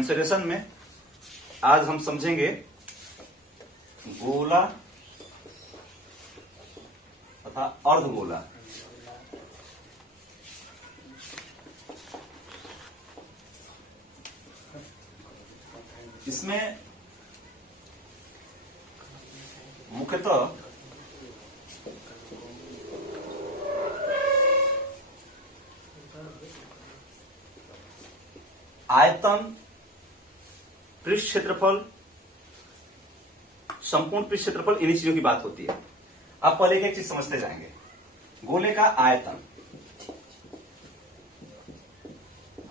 Mensuration में आज हम समझेंगे गोला तथा अर्धगोला। इसमें मुख्यतः आयतन, पृष्ठ क्षेत्रफल, संपूर्ण पृष्ठ क्षेत्रफल, इन्हीं चीजों की बात होती है। अब पहले एक चीज समझते जाएंगे। गोले का आयतन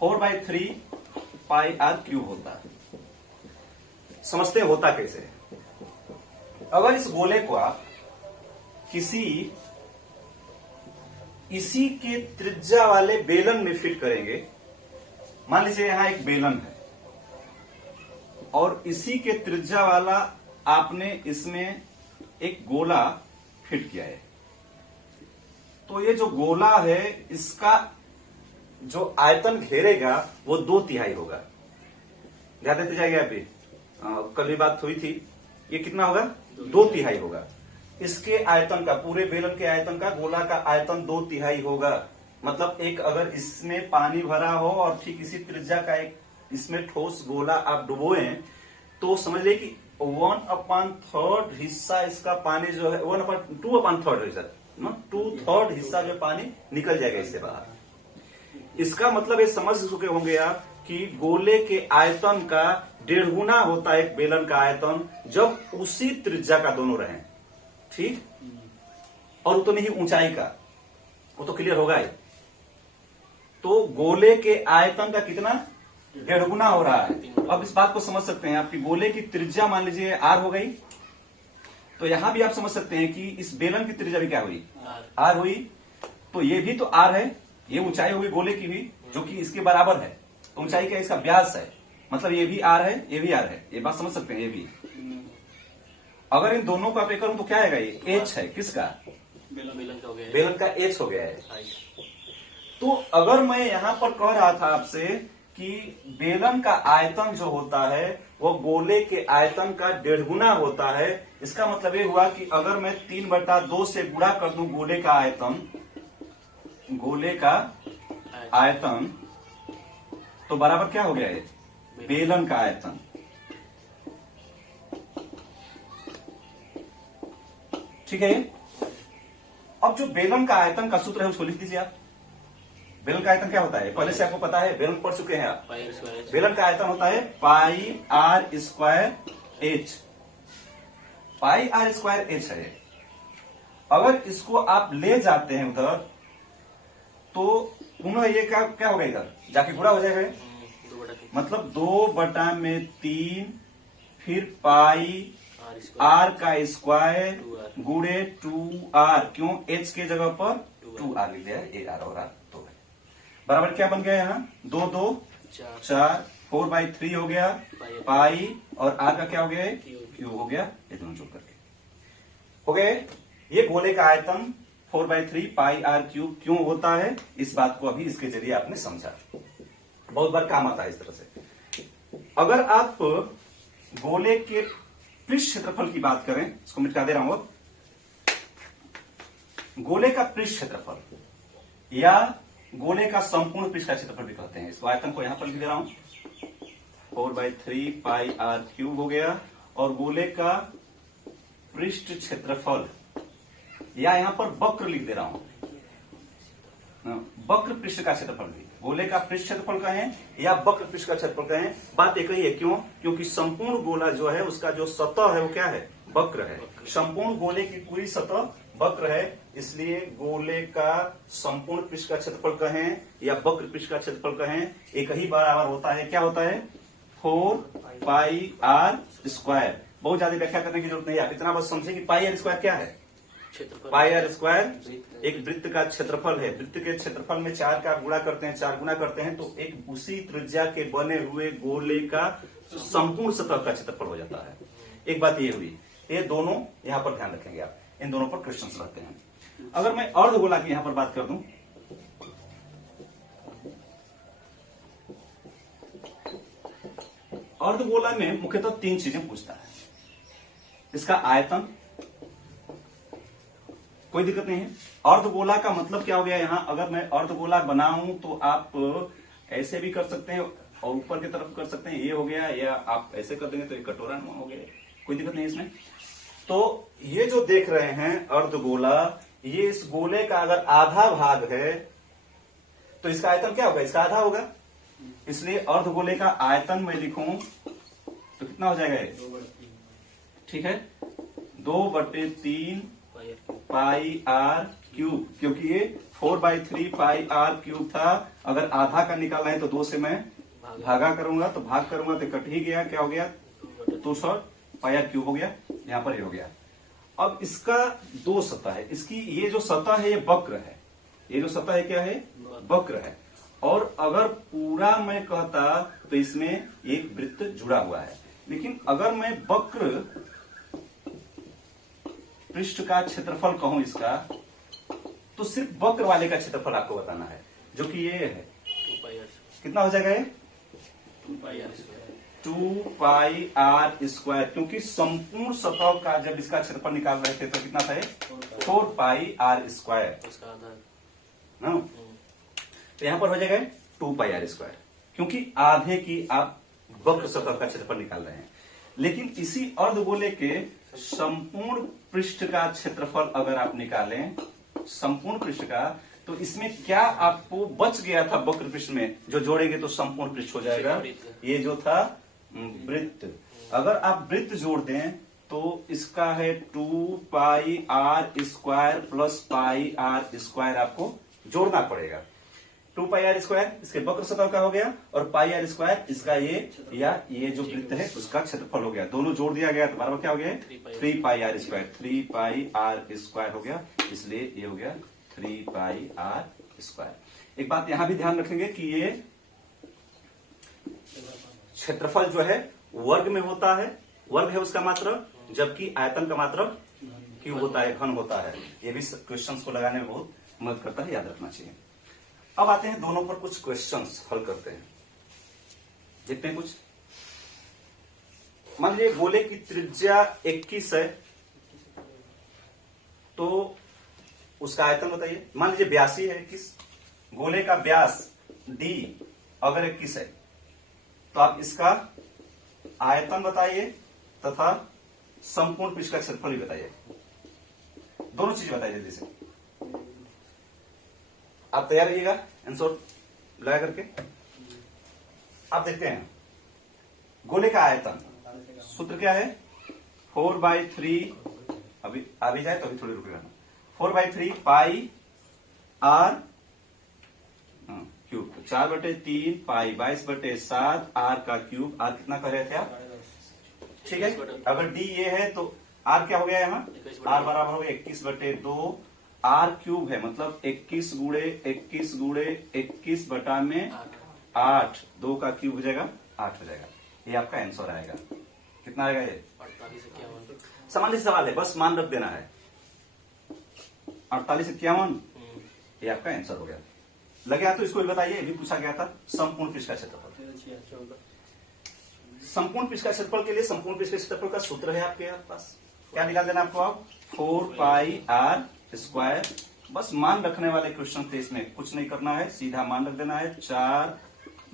4/3 पाई आर क्यूब होता है। समझते हैं होता कैसे है। अगर इस गोले को आप किसी इसी के त्रिज्या वाले बेलन में फिट करेंगे, मान लीजिए यहां एक बेलन है और इसी के त्रिज्या वाला आपने इसमें एक गोला फिट किया है, तो ये जो गोला है इसका जो आयतन घेरेगा वो 2/3 होगा। ध्यान देते जाइए। अभी कल भी बात हुई थी, ये कितना होगा? 2/3 होगा। इसके आयतन का, पूरे बेलन के आयतन का, गोला का आयतन 2/3 होगा। मतलब एक अगर इसमें पानी भरा हो और ठीक इसी त्रिज्या का एक इसमें ठोस गोला आप डुबोए, तो समझ ले कि 1/3 हिस्सा इसका पानी जो है 2/3 हिस्सा, 2/3 हिस्सा जो पानी निकल जाएगा इससे बाहर। इसका मतलब ये समझ चुके होंगे आप कि गोले के आयतन का 1.5 गुना होता है एक बेलन का आयतन, जब उसी त्रिज्या का दोनों रहें, ठीक, और उतनी ही ऊंचाई का। वो तो क्लियर होगा ही। तो गोले के आयतन का कितना? 1.5 गुना हो रहा है। अब इस बात को समझ सकते हैं आपकी गोले की त्रिज्या मान लीजिए आर हो गई, तो यहां भी आप समझ सकते हैं कि इस बेलन की त्रिज्या भी क्या हुई? आर हुई। तो ये भी तो आर है, ये ऊंचाई होगी गोले की भी, जो कि इसके बराबर है। तो ऊंचाई क्या? इसका व्यास है, मतलब ये भी आर है, ये भी आर है। ये बात समझ सकते हैं। ये भी अगर इन दोनों को आप एक करूं तो क्या आएगा? ये एच है। किसका? बेलन का एच हो गया है। तो अगर मैं यहां पर कह रहा था आपसे कि बेलन का आयतन जो होता है वो गोले के आयतन का 1.5 गुना होता है, इसका मतलब ये हुआ कि अगर मैं 3/2 से गुणा कर दूं गोले का आयतन, तो बराबर क्या हो गया है? बेलन का आयतन। ठीक है। अब जो बेलन का आयतन का सूत्र है उसको लिख दीजिए आप। बेलन का आयतन क्या होता है? पहले से आपको पता है, बेलन पढ़ चुके हैं आप। बेलन का आयतन होता है pi r square h. Pi r square h है। अगर इसको आप ले जाते हैं उधर, तो पुनः ये क्या होगा? इधर जाके गुणा हो जाएगा। मतलब 2/3 फिर पाई आर का स्क्वायर गुणे 2r। क्यों? एच के जगह पर 2r लिख दिया है। एक आर और आर तो है बराबर क्या बन गया? यहाँ 2 2 4 4/3 हो गया पाई, और आर का क्या हो गया? क्यूब हो गया। ये दोनों जोड़ करके हो गए। ये गोले का आयतन 4/3 पाई आर क्यूब क्यों होता है, इस बात को अभी इसके जरिए आपने समझा। बहुत बार काम आता है इस तरह से। अगर आप गोले के पृष्ठ क्षेत्रफल की बात करें, इसको मिटा दे रहा हूं। गोले का पृष्ठ क्षेत्रफल या गोले का संपूर्ण पृष्ठ का क्षेत्रफल भी कहते हैं। इसको आयतन को यहां पर लिख दे रहा हूं, 4/3 पाई आर क्यूब हो गया। और गोले का पृष्ठ क्षेत्रफल, या यहां पर वक्र लिख दे रहा हूं, वक्र पृष्ठ का क्षेत्रफल भी। गोले का पृष्ठ क्षेत्रफल कहें या वक्र पृष्ठ का क्षेत्रफल कहें, बात एक ही है। क्यों? क्योंकि संपूर्ण गोला जो है उसका जो सतह है वो क्या है? वक्र है। संपूर्ण गोले की पूरी सतह वक्र है, इसलिए गोले का संपूर्ण पृष्ठ का क्षेत्रफल कहें या वक्र पृष्ठ का क्षेत्रफल कहें, एक ही बराबर होता है। क्या होता है? 4 पाई आर स्क्वायर। बहुत ज्यादा व्याख्या करने की जरूरत नहीं है, आप इतना बस समझे कि पाई आर स्क्वायर क्या है? पाई आर स्क्वायर एक वृत्त का क्षेत्रफल है। वृत्त के क्षेत्रफल में 4 का गुणा करते हैं, 4 गुणा करते हैं तो एक उसी त्रिज्या के बने हुए गोले का संपूर्ण सतह का क्षेत्रफल हो जाता है। एक बात ये हुई। ये दोनों यहां पर ध्यान रखेंगे आप, इन दोनों पर क्वेश्चंस रहते हैं। अगर मैं अर्धगोला की यहां पर बात कर दूं, अर्धगोला में मुख्यतः तीन चीजें पूछता है। इसका आयतन, कोई दिक्कत नहीं है। अर्धगोला का मतलब क्या हो गया, यहां अगर मैं अर्धगोला बनाऊं तो आप ऐसे भी कर सकते हैं और ऊपर की तरफ कर सकते हैं, ये हो गया, या आप ऐसे कर देंगे तो ये कटोरा हो गया, कोई दिक्कत नहीं इसमें। तो ये जो देख रहे हैं अर्धगोला, ये इस गोले का अगर आधा भाग है तो इसका आयतन क्या होगा, इसका आधा होगा। इसलिए अर्धगोले का आयतन मैं लिखूं तो कितना हो जाएगा ये, ठीक है, 2/3 पाई आर क्यूब, क्योंकि ये 4/3 पाई आर क्यूब था। अगर आधा का निकालना है तो 2 से मैं भागा करूंगा, तो भाग करूंगा तो कट ही गया, क्या हो गया, 200 पाई आर क्यूब हो गया, यहां पर ये हो गया। अब इसका दो सतह है, इसकी ये जो सतह है ये वक्र है, ये जो सतह है क्या है, वक्र है। और अगर पूरा मैं कहता तो इसमें एक वृत्त जुड़ा हुआ है, लेकिन अगर मैं वक्र पृष्ठ का क्षेत्रफल कहूं इसका, तो सिर्फ वक्र वाले का क्षेत्रफल आपको बताना है, जो कि ये है, कितना हो जाएगा ये, 2 पाई आर स्क्वायर, क्योंकि संपूर्ण सतह का जब इसका क्षेत्रफल निकाल रहे थे तो कितना था, 4 पाई आर स्क्वायर, तो यहां पर हो जाएगा 2 पाई आर स्क्वायर, क्योंकि आधे की आप वक्र सतह का क्षेत्रफल निकाल रहे हैं। लेकिन इसी अर्धगोले के संपूर्ण पृष्ठ का क्षेत्रफल अगर आप निकालें, संपूर्ण पृष्ठ का, तो इसमें क्या आपको बच गया था वक्र पृष्ठ में, जो जोड़ेंगे तो संपूर्ण पृष्ठ हो जाएगा, ये जो था वृत्त। अगर आप वृत्त जोड़ दें तो इसका है 2 pi r square plus pi r square आपको जोड़ना पड़ेगा। 2 पाई आर स्क्वायर इसके वक्र सतह का हो गया, और पाई आर स्क्वायर इसका ये जो वृत्त है उसका क्षेत्रफल हो गया। दोनों जोड़ दिया गया तो बराबर क्या हो गया, 3 pi r square, 3 pi r square हो गया, इसलिए ये हो गया 3 पाई आर स्क्वायर। एक बात यहां भी ध्यान रखेंगे कि ये क्षेत्रफल जो है वर्ग में होता है, वर्ग है उसका मात्रक, जबकि आयतन का मात्रक क्यूब होता है, घन होता है। ये भी क्वेश्चंस को लगाने में बहुत मदद करता है, याद रखना चाहिए। अब आते हैं दोनों पर कुछ क्वेश्चंस हल करते हैं, देखते हैं कुछ। मान लीजिए गोले की त्रिज्या 21 है, तो उसका आयतन बताइए। मान लीजिए 82 है, 21, गोले का व्यास d अगर 21 है, तो आप इसका आयतन बताइए तथा संपूर्ण पृष्ठ का क्षेत्रफल भी बताइए, दोनों चीज बताइए जल्दी से। आप तैयार रहिएगा आंसर लगा करके। आप देखते हैं गोले का आयतन, सूत्र क्या है, 4/3, अभी जाए तो अभी थोड़ी रुकेगा, 4/3 पाई आर क्यूब, 4/3 पाई 22/7 आर का क्यूब, आर कितना कह रहे थे आप, ठीक है। अगर डी ये है तो आर क्या हो गया यहाँ, आर बराबर हो गया 21/2, आर क्यूब है मतलब 21 गुणे 21 गुणे 21 बटा में 8, 2 का क्यूब हो जाएगा 8 हो जाएगा। ये आपका आंसर आएगा, कितना आएगा ये, 4851। सामान्य सवाल है, बस मान रख देना है, 4851, ये आपका आंसर हो गया। लगे तो इसको भी बताइए, ये भी पूछा गया था, संपूर्ण पृष्ठ का क्षेत्रफल। संपूर्ण पृष्ठ का क्षेत्रफल के लिए संपूर्ण पृष्ठ के क्षेत्रफल का सूत्र है आपके पास, क्या निकाल देना आपको, आप 4 पाई आर स्क्वायर। बस मान रखने वाले क्वेश्चन थे, इसमें कुछ नहीं करना है, सीधा मान रख देना है, 4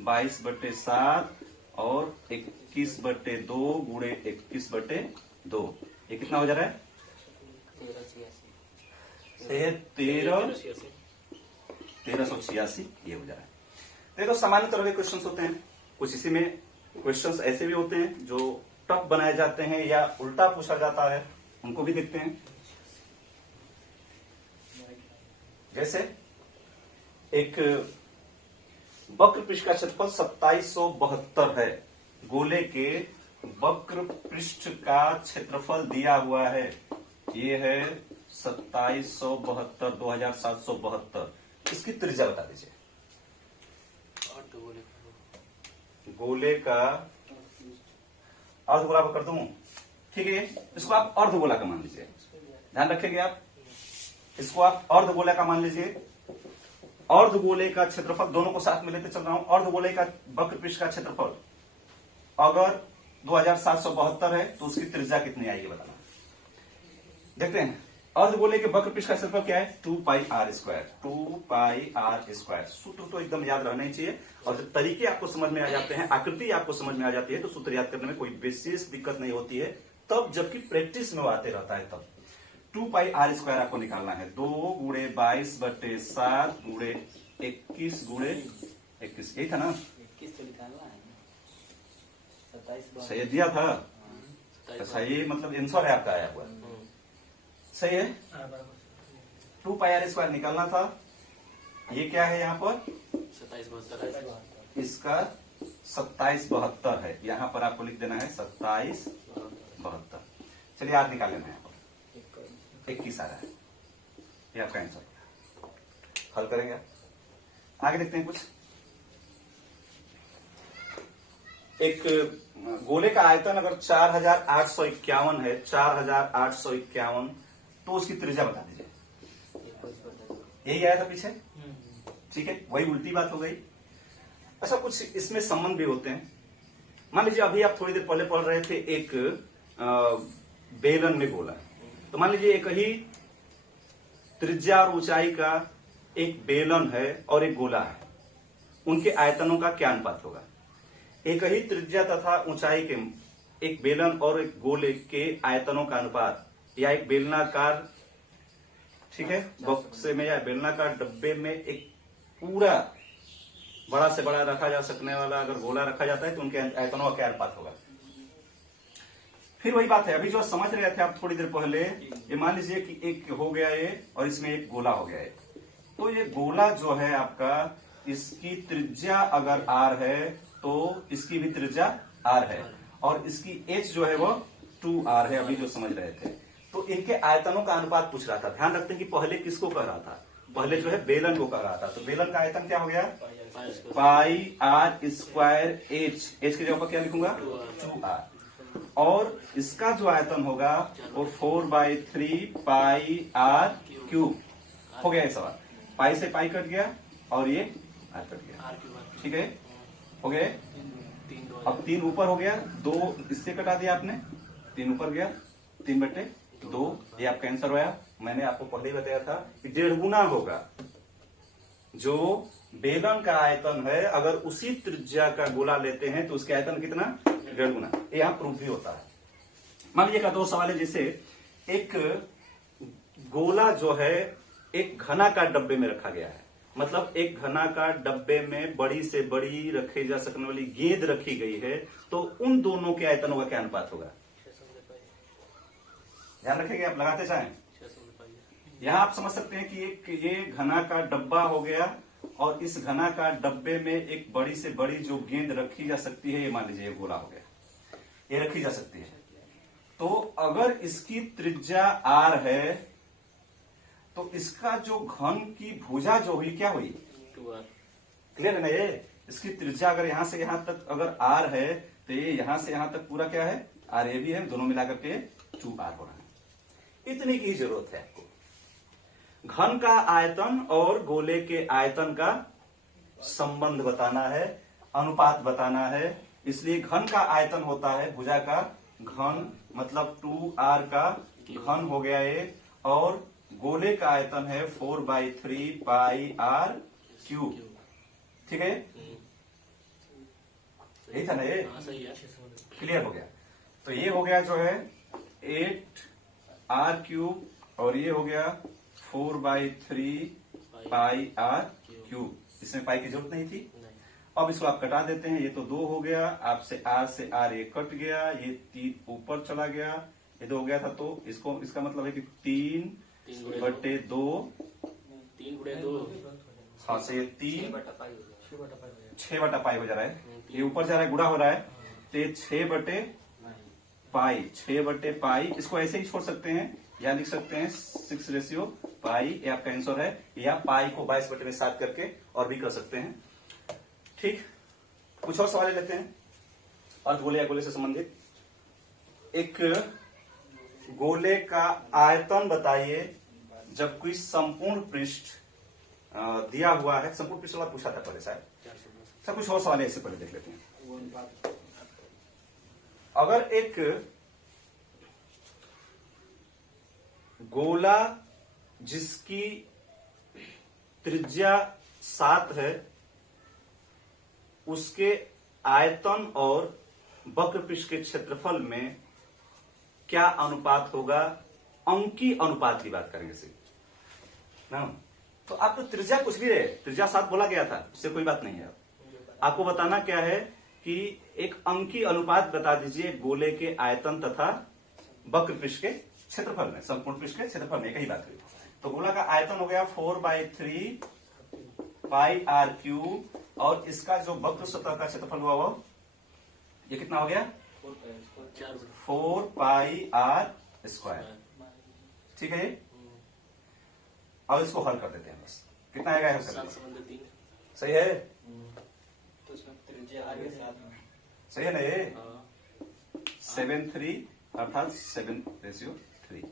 22/7 और 21/2 गुणे 21/2, ये कितना हो जा रहा है, 1386, ये हो जा रहा है। देखो सामान्य तरह के क्वेश्चन होते हैं, कुछ इसी में क्वेश्चंस ऐसे भी होते हैं जो टफ बनाए जाते हैं या उल्टा पूछा जाता है, उनको भी देखते हैं। जैसे एक वक्र पृष्ठ का क्षेत्रफल 2772 है, गोले के वक्र पृष्ठ का क्षेत्रफल दिया हुआ है, ये है 2772, 2772, इसकी त्रिज्या बता दीजिए। गोले का अर्धगोला कर दूं, ठीक है, इसको आप अर्धगोला का मान लीजिए, ध्यान रखेंगे आप, इसको आप अर्धगोला का मान लीजिए। अर्धगोले का क्षेत्रफल, दोनों को साथ में लेते चल रहा हूं, अर्धगोले का वक्र पृष्ठ का क्षेत्रफल, अगर 2772 है तो उसकी त्रिज्या कितनी आएगी बताना। देखते हैं। अर्धगोले के वक्र पृष्ठ का क्षेत्रफल क्या है? 2 pi r square. 2 pi r square. सूत्र तो एकदम याद रहना ही चाहिए, और जब तरीके आपको समझ में आ जाते हैं, आकृति आपको समझ में आ जाती है, तो सूत्र याद करने में कोई विशेष दिक्कत नहीं होती है, तब जबकि प्रैक्टिस में वो आते रहता है तब। 2 पाई आर स्क्वायर आपको निकालना है। 2 गुणे 22/7 गुणे 21 गुणे 21, यही था ना? 21 तो निकालना है, 27 सही दिया था। सही मतलब आंसर है आपका आया हुआ, सही है। 2 पाई आर स्क्वायर निकालना था। ये क्या है यहाँ पर? 27 इसका 2772 है। यहाँ पर आपको लिख देना है 2772। चलिए याद निकाल लेना है। यहाँ पर 21 आ रहा है, ये आपका आंसर। हल करेंगे, आगे देखते हैं कुछ। एक गोले का आयतन अगर 4851 है, 4851, तो उसकी त्रिज्या बता दीजिए। यही आया था पीछे, ठीक है, वही उल्टी बात हो गई। अच्छा, कुछ इसमें संबंध भी होते हैं। मान लीजिए अभी आप थोड़ी देर पहले पढ़ रहे थे एक बेलन में गोला, तो मान लीजिए एक ही त्रिज्या और ऊंचाई का एक बेलन है और एक गोला है, उनके आयतनों का क्या अनुपात होगा? एक ही त्रिज्या तथा ऊंचाई के एक बेलन और एक गोले के आयतनों का अनुपात, या एक बेलनाकार, ठीक है, बक्से में या बेलनाकार डब्बे में एक पूरा बड़ा से बड़ा रखा जा सकने वाला अगर गोला रखा जाता है तो उनके आयतनों का क्या अनुपात होगा? फिर वही बात है, अभी जो समझ रहे थे आप थोड़ी देर पहले, ये मान लीजिए कि एक हो गया ये और इसमें एक गोला हो गया है, तो ये गोला जो है आपका, इसकी त्रिज्या अगर r है तो इसकी भी त्रिज्या r है, और इसकी h जो है वो 2r है, अभी जो समझ रहे थे। तो इनके आयतनों का अनुपात पूछ रहा था। ध्यान रखते हैं कि पहले किसको कह रहा था? पहले जो है बेलन को कह रहा था। तो बेलन का आयतन क्या हो गया? पाई आर स्क्वायर एच। एच की जगह पर क्या लिखूंगा? 2r। और इसका जो आयतन होगा वो 4/3 पाई आर क्यूब हो गया। ये सवाल पाई से पाई कट गया और ये आर कट गया, ठीक है, हो गए। अब 3 ऊपर हो गया, 2 इससे कटा दिया आपने, 3 ऊपर गया, 3/2, ये आपका आंसर होया। मैंने आपको पहले ही बताया था कि 1.5 गुना होगा। जो बेलन का आयतन है, अगर उसी त्रिज्या का गोला लेते हैं तो उसके आयतन कितना? 1.5 गुना। ये यहां प्रूफ भी होता है। मान लीजिए का 2 सवाल है, जैसे एक गोला जो है एक घनाकार डब्बे में रखा गया है, मतलब एक घनाकार डब्बे में बड़ी से बड़ी रखे जा सकने वाली गेंद रखी गई है, तो उन दोनों के आयतनों का क्या अनुपात होगा? ध्यान रखेंगे आप, लगाते चाहें। यहां आप समझ सकते हैं कि एक ये घनाकार डब्बा हो गया और इस घनाकार डब्बे में एक बड़ी से बड़ी जो गेंद रखी जा सकती है, ये मान लीजिए ये गोला हो गया, ये रखी जा सकती है। तो अगर इसकी त्रिज्या r है तो इसका जो घन की भुजा जो हुई क्या हुई? 2r। क्लियर है ना? ये इसकी त्रिज्या अगर यहां से यहां तक अगर r है तो ये यहां से यहां तक पूरा क्या है? r a भी है, दोनों मिलाकर के 2r हो रहा है। इतनी की जरूरत है आपको। घन का आयतन और गोले के आयतन का संबंध बताना है, अनुपात बताना है। इसलिए घन का आयतन होता है भुजा का घन, मतलब 2r का घन हो गया ये, और गोले का आयतन है 4/3 पाई आर क्यूब, ठीक है, यही था ना? ये क्लियर हो गया। तो ये हो गया जो है 8r क्यूब, और ये हो गया 4/3 पाई आर क्यूब। इसमें पाई की जरूरत नहीं थी। अब इसको आप कटा देते हैं, ये तो 2 हो गया, आपसे r से r ये कट गया, ये 3 ऊपर चला गया, ये 2 हो गया था, तो इसको इसका मतलब है कि 3/2, 3/2, हाँ से 3 6 बटा पाई हो जा रहा है, तीन। ये ऊपर जा रहा है, गुणा हो रहा है, तो ये 6/पाई। इसको ऐसे ही छोड़ सकते हैं या लिख सकते हैं 6/पाई, ये आपका आंसर है। या पाई को 22/7 करके और भी कर सकते हैं, ठीक। कुछ और सवाल लेते हैं अर्धगोले या गोले से संबंधित। एक गोले का आयतन बताइए जब कोई संपूर्ण पृष्ठ दिया हुआ है। संपूर्ण पृष्ठ वाला पूछा था पहले शायद। सब कुछ और सवाल है, इससे पहले देख लेते हैं। अगर एक गोला जिसकी त्रिज्या 7 है, उसके आयतन और वक्रपृष्ठ के क्षेत्रफल में क्या अनुपात होगा? अंकीय अनुपात की बात करेंगे सिर्फ ना। तो आपको त्रिज्या कुछ भी रहे, त्रिज्या 7 बोला गया था, इससे कोई बात नहीं है। आपको बताना क्या है कि एक अंकीय अनुपात बता दीजिए गोले के आयतन तथा वक्रपृष्ठ के क्षेत्रफल में, संपूर्ण पृष्ठ के क्षेत्रफल में, कही बात हुई। तो गोला का आयतन हो गया 4/3 पाई आर क्यूब, और इसका जो वक्र सतह का क्षेत्रफल हुआ वो ये कितना हो गया? 4 पाई आर स्क्वायर। ठीक है, अब इसको हल कर देते हैं बस। कितना आएगा हल कर देते? सही है, तो इसमें त्रिज्या आगे 7 में। सही है ना ये? 7/3 अर्थात 7/3।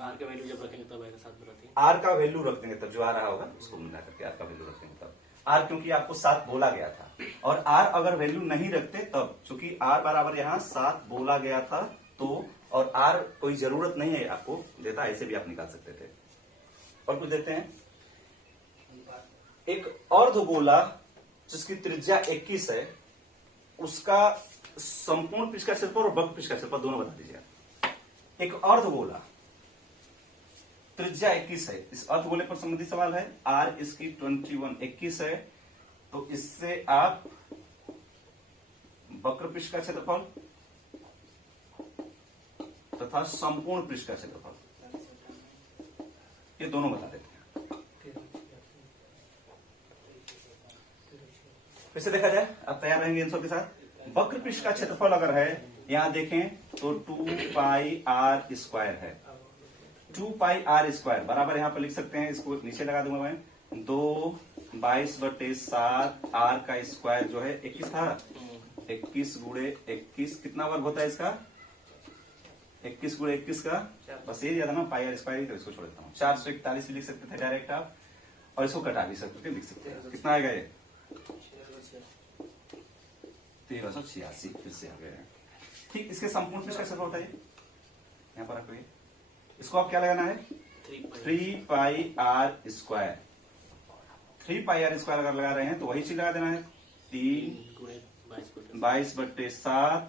आर का वैल्यू जब रखेंगे तब आएगा 7/3। आर का वैल्यू रख देंगे तब जो आ रहा होगा उसको मिला करके आर का वैल्यू रख देंगे तब। आर क्योंकि आपको 7 बोला गया था, और आर अगर वैल्यू नहीं रखते तब, चूंकि आर बराबर यहाँ 7 बोला गया था तो, और आर कोई जरूरत नहीं है आपको देता, ऐसे भी आप निकाल सकते थे। और कुछ देते हैं, एक अर्धगोला जिसकी त्रिज्या 21 है, उसका संपूर्ण पृष्ठ का क्षेत्रफल और वक्र पृष्ठ का क्षेत्रफल दोनों बता दीजिए। एक अर्धगोला त्रिज्या 21 है, इस अर्धगोले पर संबंधित सवाल है। आर इसकी 21 है, तो इससे आप वक्र पृष्ठ का क्षेत्रफल तथा संपूर्ण पृष्ठ का क्षेत्रफल ये दोनों बता देते हैं। फिर से देखा जाए, आप तैयार रहेंगे आंसर के साथ। वक्र पृष्ठ का क्षेत्रफल अगर है, यहां देखें तो 2 पाई आर स्क्वायर है। 2 पाई आर स्क्वायर बराबर यहां पर लिख सकते हैं, इसको नीचे लगा दूंगा मैं, 2/22/7 आर का स्क्वायर जो है 21 था, 21 गुणे 21 कितना वर्ग होता है इसका? 21 गुणे 21 का बस ये याद है ना, पाई आर स्क्वायर, तो इसको छोड़ देता हूँ। 441 लिख सकते थे डायरेक्ट आप, और इसको कटा भी सकते लिख सकते हैं। कितना आएगा ये? 1386 फिर से आ गए। ठीक, इसके संपूर्ण पृष्ठ का क्षेत्रफल होता है यहाँ पर आपको, इसको आप क्या लगाना है? 3 pi r square. 3 pi r square अगर लगा रहे हैं तो वही चीज लगा देना है, 3/22/7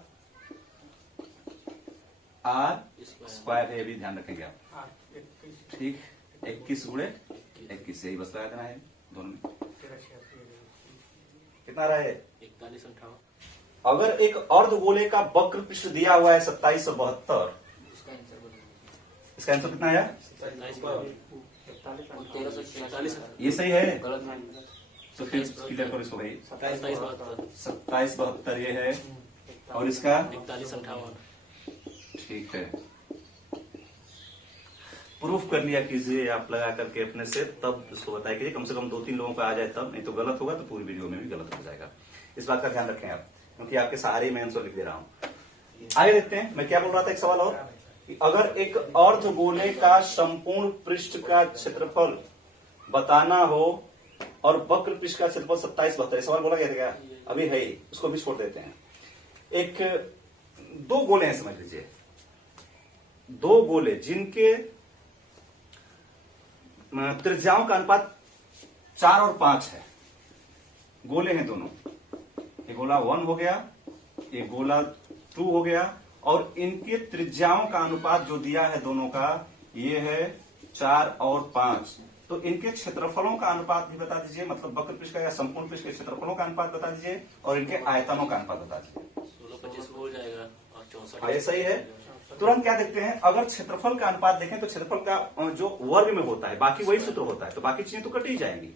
आर स्क्वायर है, भी ध्यान रखेंगे आप। ठीक, 21 गुणे 21 यही बस लगा देना है दोनों में। कितना रहा है? 4158। अगर एक अर्धगोले का वक्र पृष्ठ दिया हुआ है 2772, इसका आंसर कितना आया? 1346। ये सही है, गलत नहीं। तो फिर क्लियर करो इसको भाई। 2772। ये है, और इसका 4158। ठीक है, प्रूफ कर लिया कीजिए आप लगा करके अपने से, तब उसको बताया कीजिए, कम से कम 2-3 लोगों को आ जाए तब, नहीं तो गलत होगा तो पूरी वीडियो में भी गलत हो जाएगा। इस बात का ध्यान रखें आप, क्योंकि आपके सहारे मैं आंसर लिख दे रहा हूं। आगे देखते हैं, मैं क्या बोल रहा था, एक सवाल और, कि अगर एक अर्धगोले का संपूर्ण पृष्ठ का क्षेत्रफल बताना हो और वक्र पृष्ठ का क्षेत्रफल 2772, सवाल बोला गया था क्या? अभी है, उसको भी छोड़ देते हैं। एक 2 गोले हैं, समझ लीजिए 2 गोले जिनके त्रिज्याओं का अनुपात 4 और 5 है। गोले हैं दोनों, ये गोला 1 हो गया, ये गोला 2 हो गया, और इनके त्रिज्याओं का अनुपात जो दिया है दोनों का, ये है 4 और 5। तो इनके क्षेत्रफलों का अनुपात भी बता दीजिए, मतलब वक्र पृष्ठ का या संपूर्ण पृष्ठ के क्षेत्रफलों का अनुपात बता दीजिए, और इनके आयतनों का अनुपात बता दीजिए। 16-25 हो जाएगा और 64। हाँ, ये सही है। तुरंत क्या देखते हैं, अगर क्षेत्रफल का अनुपात देखें तो क्षेत्रफल का जो वर्ग में होता है, बाकी वही सूत्र होता है, तो बाकी चीजें तो कट ही जाएंगी।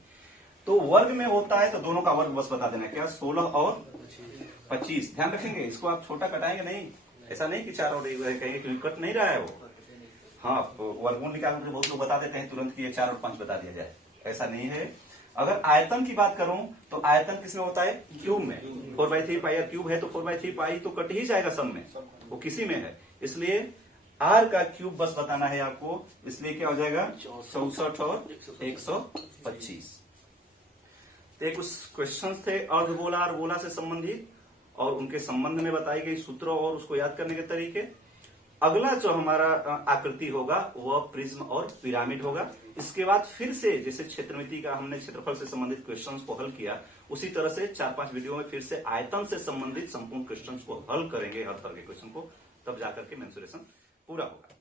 तो वर्ग में होता है तो दोनों का वर्ग बस बता देना, क्या? 16 और 25। ध्यान रखेंगे, इसको आप छोटा कटाएंगे नहीं, ऐसा नहीं कि 4 और कहेंगे, क्योंकि कट नहीं रहा है वो। हाँ, वर्गमूल निकालने के बहुत लोग बता देते हैं तुरंत कि ये 4 और 5 बता दिया जाए, ऐसा नहीं है। अगर आयतन की बात करूं तो आयतन किसमें होता है? क्यूब में। 4/3 पाई आर क्यूब है तो 4/3 पाई तो कट ही जाएगा सब में, वो किसी में है, इसलिए आर का क्यूब बस बताना है आपको, इसलिए क्या हो जाएगा? 64 और 125। तो कुछ क्वेश्चन थे अर्धगोला और गोला से संबंधित, और उनके संबंध में बताई गई सूत्र और उसको याद करने के तरीके। अगला जो हमारा आकृति होगा वह प्रिज्म और पिरामिड होगा। इसके बाद फिर से जैसे क्षेत्रमिति का हमने क्षेत्रफल से संबंधित क्वेश्चंस को हल किया, उसी तरह से 4-5 वीडियो में फिर से आयतन से संबंधित संपूर्ण क्वेश्चंस को हल करेंगे, हर तरह के क्वेश्चन को, तब जाकर के मेंसुरेशन पूरा होगा।